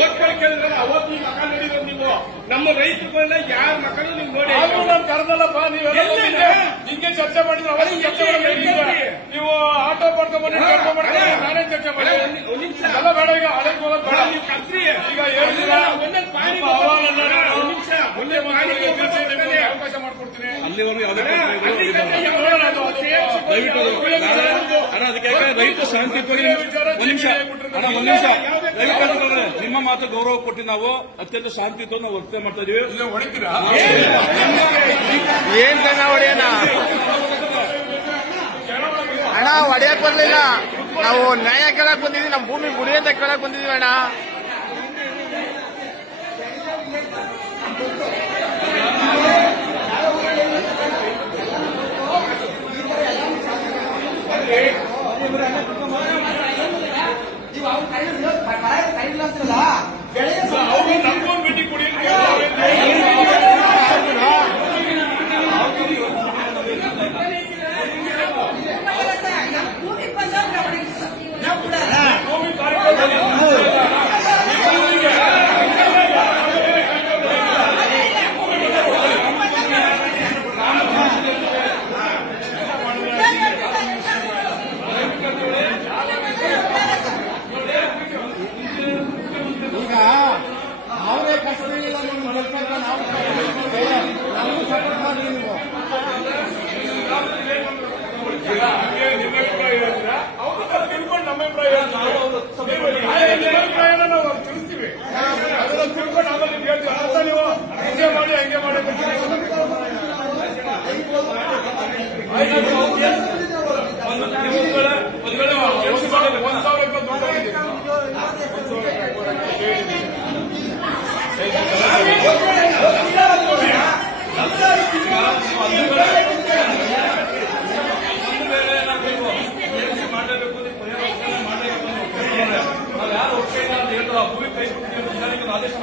ಓಟ್ಗಳು ಕೇಳಿದ್ರಲ್ಲ ಅವತ್ತು ನೀವು ಮಕ್ಕ ನೋಡಿರೋದು ನೀವು ನಮ್ಮ ರೈತರುಗಳನ್ನ ಯಾರ ಮಕ್ಕಳು ನೀವು ನೋಡಿ ನಾನು ಕರೆದಲ್ಲಪ್ಪ. ನೀವೆಲ್ಲ ಹಿಂಗೆ ಚರ್ಚೆ ಮಾಡಿದ್ರೆ ಅವರಿಗೆ ಚರ್ಚೆ ಮಾಡಿ ನೀವು ಆಟೋ ಮಾಡ್ಕೊಂಡ್ಬಂದು ನಾನೇ ಚರ್ಚೆ ಮಾಡಿ ಎಲ್ಲ ಬೇಡ. ಈಗ ಹಳೆ ಬೇಡ ನೀವು ಕಲ್ತ್ರಿ. ಈಗ ಹೇಳಿದ್ರೆ ಅವಕಾಶ ಮಾಡ್ಕೊಡ್ತೀನಿ. ಅಲ್ಲಿವರೆಗೂ ರೈತ ಶಾಂತಿ ನಿಮ್ಮ ಮಾತು ಗೌರವ ಕೊಟ್ಟು ನಾವು ಅತ್ಯಂತ ಶಾಂತಿಯುತ ನಾವು ವರ್ತನೆ ಮಾಡ್ತಾ ಇದೀವಿ. ಏನ್ ಕಣ್ಣ ಹೊಡೆಯೋಣ ಅಣ್ಣ, ಹೊಡೆಯಕ್ ಬರ್ಲಿಲ್ಲ. ನಾವು ನ್ಯಾಯ ಕೇಳಕ್ ಬಂದಿದ್ವಿ, ನಮ್ಮ ಭೂಮಿ ಗುಡಿ ಅಂತ ಕೇಳಕ್ ಬಂದಿದ್ವಿ ಅಣ್ಣ. ನಮ್ಗೊಂದು ಭೇಟಿ ಕೊಡಿ. ಅವರೇ ಕಷ್ಟಗಳಿಲ್ಲ ನಾವು ಸಪೋರ್ಟ್ ಮಾಡಿ ನೀವು ನಿಮ್ಮ ಅಭಿಪ್ರಾಯ ಹೇಳಿದ್ರೆ ಅವ್ರು ತಿಳ್ಕೊಂಡು ನಮ್ಮ ಅಭಿಪ್ರಾಯನ ನಾವು ತಿಳಿಸ್ತೀವಿ. ಅದನ್ನ ತಿಳ್ಕೊಂಡು ಆಮೇಲೆ ನಿಮ್ಗೆ ಹೇಳ್ತೀವಿ. ಅರ್ಥ ನೀವು ಹಿಂಗೆ ಮಾಡಿ ಹಂಗೆ ಮಾಡಿ ಯಾರು ಒಪ್ಪಿಗೆ ಅಂತ ಹೇಳಿದ್ರು ಆ ಭೂಮಿ ಕೈ ಆದೇಶ